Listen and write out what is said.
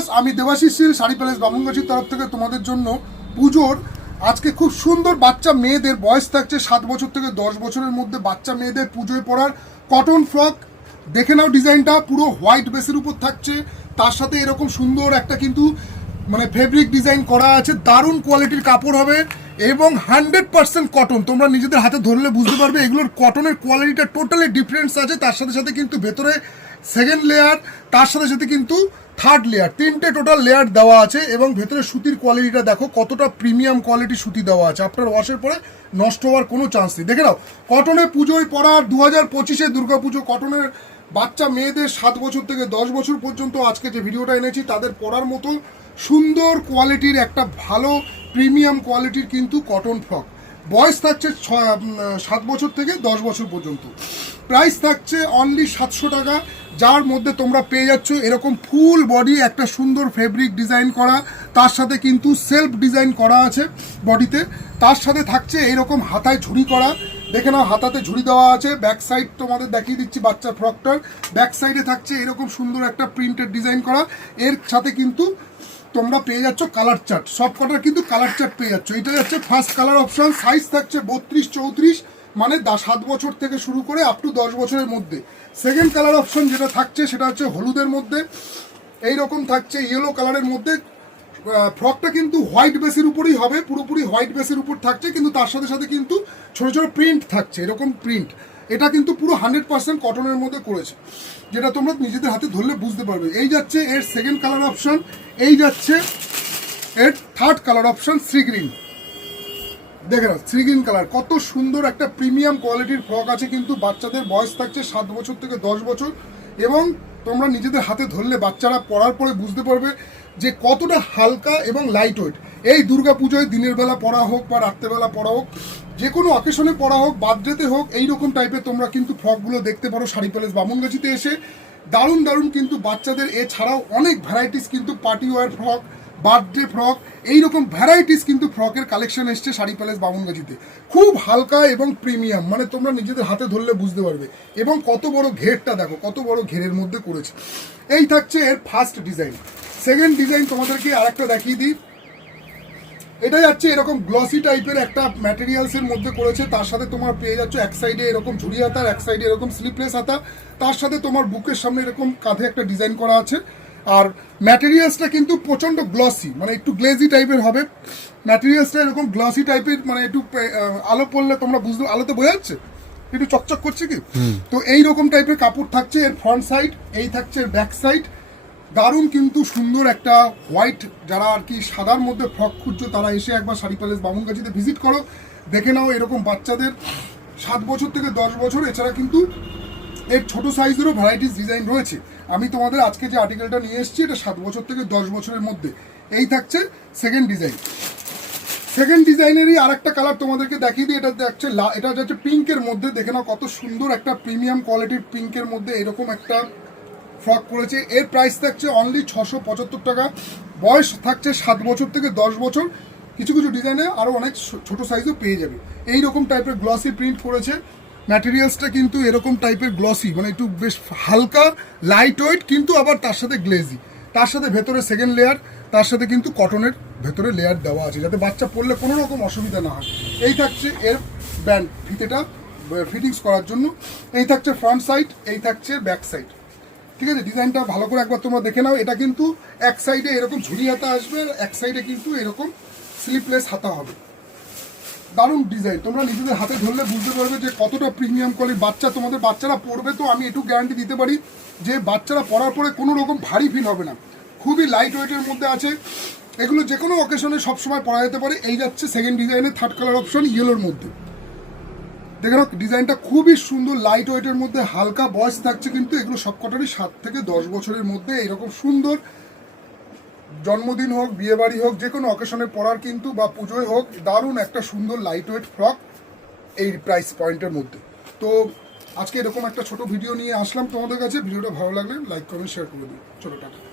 Viewers আমি Debashis Shil sari palace বামুনগাছির তরফ থেকে তোমাদের জন্য পুজোর। আজকে খুব সুন্দর বাচ্চা মেয়েদের, বয়স থাকছে সাত বছর থেকে দশ বছরের মধ্যে বাচ্চা মেয়েদের পুজোয় পড়ার কটন ফ্রক। দেখে নাও ডিজাইনটা, পুরো হোয়াইট বেসের উপর থাকছে। তার সাথে এরকম সুন্দর একটা কিন্তু মানে ফেব্রিক ডিজাইন করা আছে, দারুণ কোয়ালিটির কাপড় হবে এবং হান্ড্রেড পার্সেন্ট কটন তোমরা নিজেদের হাতে ধরলে বুঝতে পারবে, এগুলোর কটনের কোয়ালিটিটা টোটালি ডিফারেন্স আছে, তার সাথে সাথে কিন্তু ভেতরে সেকেন্ড লেয়ার তার সাথে সাথে কিন্তু থার্ড লেয়ার তিনটে টোটাল লেয়ার দেওয়া আছে এবং ভেতরে সুতির কোয়ালিটিটা দেখো, কতটা প্রিমিয়াম কোয়ালিটি সুতি দেওয়া আছে। আপনার ওয়াশের পরে নষ্ট হওয়ার কোনো চান্স নেই। দেখে নাও কটনে পুজোয় পড়ার দু হাজার পঁচিশে দুর্গাপুজো কটনের বাচ্চা মেয়েদের সাত বছর থেকে দশ বছর পর্যন্ত আজকে যে ভিডিওটা এনেছি, তাদের পড়ার মতো সুন্দর কোয়ালিটির একটা ভালো প্রিমিয়াম কোয়ালিটির কিন্তু কটন ফ্রক। বয়স থাকছে সাত বছর থেকে দশ বছর পর্যন্ত। প্রাইস থাকছে অনলি সাতশো টাকা। যার মধ্যে তোমরা পেয়ে যাচ্ছ এরকম ফুল বডি, একটা সুন্দর ফেব্রিক ডিজাইন করা, তার সাথে কিন্তু সেলফ ডিজাইন করা আছে বডিতে। তার সাথে থাকছে এরকম হাতায় ঝুড়ি করা। দেখে নাও, হাতাতে ঝুড়ি দেওয়া আছে। ব্যাক সাইড তোমাদের দেখিয়ে দিচ্ছি বাচ্চার ফ্রকটার ব্যাক সাইডে থাকছে এরকম সুন্দর একটা প্রিন্টেড ডিজাইন করা। এর সাথে কিন্তু তোমরা পেয়ে যাচ্ছ কালার চার্ট সব কটার কিন্তু কালার চার্ট পেয়ে যাচ্ছ। এটা যাচ্ছে ফার্স্ট কালার অপশন সাইজ থাকছে বত্রিশ চৌত্রিশ। মানে সাত বছর থেকে শুরু করে আপ টু দশ বছরের মধ্যে। সেকেন্ড কালার অপশন যেটা থাকছে, সেটা হচ্ছে হলুদের মধ্যে। এই রকম থাকছে ইয়েলো কালারের মধ্যে। ফ্রকটা কিন্তু হোয়াইট বেসের উপরই হবে, পুরোপুরি হোয়াইট বেসের উপর থাকছে, কিন্তু তার সাথে সাথে কিন্তু ছোট ছোট প্রিন্ট থাকছে, এরকম প্রিন্ট এটা কিন্তু পুরো হান্ড্রেড পার্সেন্ট কটনের মধ্যে করেছে। যেটা তোমরা নিজেদের হাতে ধরলে বুঝতে পারবে। এই যাচ্ছে এর সেকেন্ড কালার অপশন এই যাচ্ছে এর third colour option sea green দেখে নাও থ্রি গ্রিন কালার, কত সুন্দর একটা প্রিমিয়াম কোয়ালিটির ফ্রক আছে কিন্তু বাচ্চাদের বয়স থাকছে সাত বছর থেকে দশ বছর। এবং তোমরা নিজেদের হাতে ধরলে বাচ্চারা পড়ার পরে বুঝতে পারবে যে কতটা হালকা এবং লাইট ওয়েট এই পুজোয় দিনের বেলা পড়া হোক বা রাত্রেবেলা পড়া হোক, যে কোনো অকেশনে পড়া হোক, বার্থডেতে হোক এই রকম টাইপের তোমরা কিন্তু ফ্রকগুলো দেখতে পারো শাড়ি প্যালেস বামুনগাছিতে এসে। দারুণ দারুণ কিন্তু বাচ্চাদের এছাড়াও অনেক ভ্যারাইটিস কিন্তু party wear frock birthday frock, এইরকম ভ্যারাইটিস কিন্তু ফ্রকের কালেকশন এসছে শাড়ি প্যালেস বামুনগাছিতে। খুব হালকা এবং প্রিমিয়াম মানে তোমরা নিজেদের হাতে ধরলে বুঝতে পারবে। এবং কত বড় ঘেরটা দেখো, কত বড় ঘেরের মধ্যে করেছে। এই থাকছে এর ফার্স্ট ডিজাইন সেকেন্ড ডিজাইন তোমাদেরকে আরেকটা দেখিয়ে দিই। এটা যাচ্ছে এরকম গ্লসি টাইপের একটা ম্যাটেরিয়ালসের মধ্যে করেছে। তার সাথে তোমার পেয়ে যাচ্ছ এক সাইডে এরকম ঝুড়ি হাতা এক সাইডে এরকম স্লিপলেস হাতা। তার সাথে তোমার বুকের সামনে এরকম কাঁধে একটা ডিজাইন করা আছে। আর ম্যাটেরিয়ালসটা কিন্তু প্রচণ্ড গ্লসি মানে একটু গ্লেজি টাইপের হবে। ম্যাটেরিয়ালসটা এরকম গ্লসি টাইপের মানে একটু আলো পড়লে তোমরা বুঝতে আলোতে বোঝা যাচ্ছে? একটু চকচক করছে কি? তো এই রকম টাইপের কাপড় থাকছে এর ফ্রন্ট সাইড এই থাকছে এর ব্যাক সাইড দারুণ কিন্তু সুন্দর একটা হোয়াইট যারা আর কি সাদার মধ্যে ফ্রক খুঁজছো তারা এসে একবার শাড়ি প্যালেস বামুনগাছিতে ভিজিট করো। দেখে নাও এরকম বাচ্চাদের। সাত বছর থেকে দশ বছর এছাড়া কিন্তু এর ছোট সাইজেরও ভ্যারাইটিস ডিজাইন রয়েছে। আমি তোমাদের আজকে যে আর্টিকেলটা নিয়ে এসেছি, এটা সাত বছর থেকে দশ বছরের মধ্যে। এই থাকছে সেকেন্ড ডিজাইন সেকেন্ড ডিজাইনেরই আরেকটা কালার তোমাদেরকে দেখিয়ে দিই, এটা লা- এটা যাচ্ছে পিঙ্কের মধ্যে। দেখে নাও কত সুন্দর একটা প্রিমিয়াম কোয়ালিটির পিঙ্কের মধ্যে এরকম একটা ফ্রক করেছে এর প্রাইস থাকছে অনলি ছশো পঁচাত্তর টাকা। বয়স থাকছে সাত বছর থেকে দশ বছর। কিছু কিছু ডিজাইনে আরও অনেক ছোট সাইজও পেয়ে যাবে। এই রকম টাইপের গ্লসি প্রিন্ট করেছে। ম্যাটেরিয়ালসটা কিন্তু এরকম টাইপের গ্লসি মানে একটু বেশ হালকা লাইট ওয়েট কিন্তু আবার তার সাথে গ্লেজি তার সাথে ভেতরে সেকেন্ড লেয়ার তার সাথে কিন্তু কটনের ভেতরে লেয়ার দেওয়া আছে, যাতে বাচ্চা পড়লে কোনো রকম অসুবিধা না হয়। এই থাকছে এর ব্যান্ড ফিতেটা ফিটিংস করার জন্য। এই থাকছে ফ্রন্ট সাইড এই থাকছে ব্যাক সাইড ঠিক আছে? ডিজাইনটা ভালো করে একবার তোমরা দেখে নাও। এটা কিন্তু এক সাইডে এরকম ঝুড়ি হাতা আসবে, আর এক সাইডে কিন্তু এরকম স্লিপলেস হাতা হবে। দারুণ ডিজাইন তোমরা নিজেদের হাতে ধরলে বুঝতে পারবে যে কতটা প্রিমিয়াম কোয়ালিটি বাচ্চা তোমাদের, বাচ্চারা পড়বে তো আমি একটু গ্যারান্টি দিতে পারি যে বাচ্চারা পড়ার পরে কোনো রকম ভারী ফিল হবে না। খুবই লাইট ওয়েটের মধ্যে আছে। এগুলো যে কোনো অকেশনে সবসময় পরা যেতে পারে। এই যাচ্ছে সেকেন্ড ডিজাইনের থার্ড কালার অপশন ইয়েলোর মধ্যে। দেখে নাও ডিজাইনটা খুবই সুন্দর লাইট ওয়েটের মধ্যে, হালকা বয়স থাকছে কিন্তু এগুলো সবকটারই সাত থেকে দশ বছরের মধ্যে এরকম সুন্দর জন্মদিন হোক, বিয়েবাড়ি হোক, যে কোনো অকেশনে পড়ার কিন্তু বা পুজোয় হোক, দারুণ একটা সুন্দর লাইট ওয়েট ফ্রক এই প্রাইস পয়েন্টের মধ্যে। তো আজকে এরকম একটা ছোট ভিডিও নিয়ে আসলাম তোমাদের কাছে। ভিডিওটা ভালো লাগলে লাইক কমেন্ট শেয়ার করে দিই চলো, টাটা।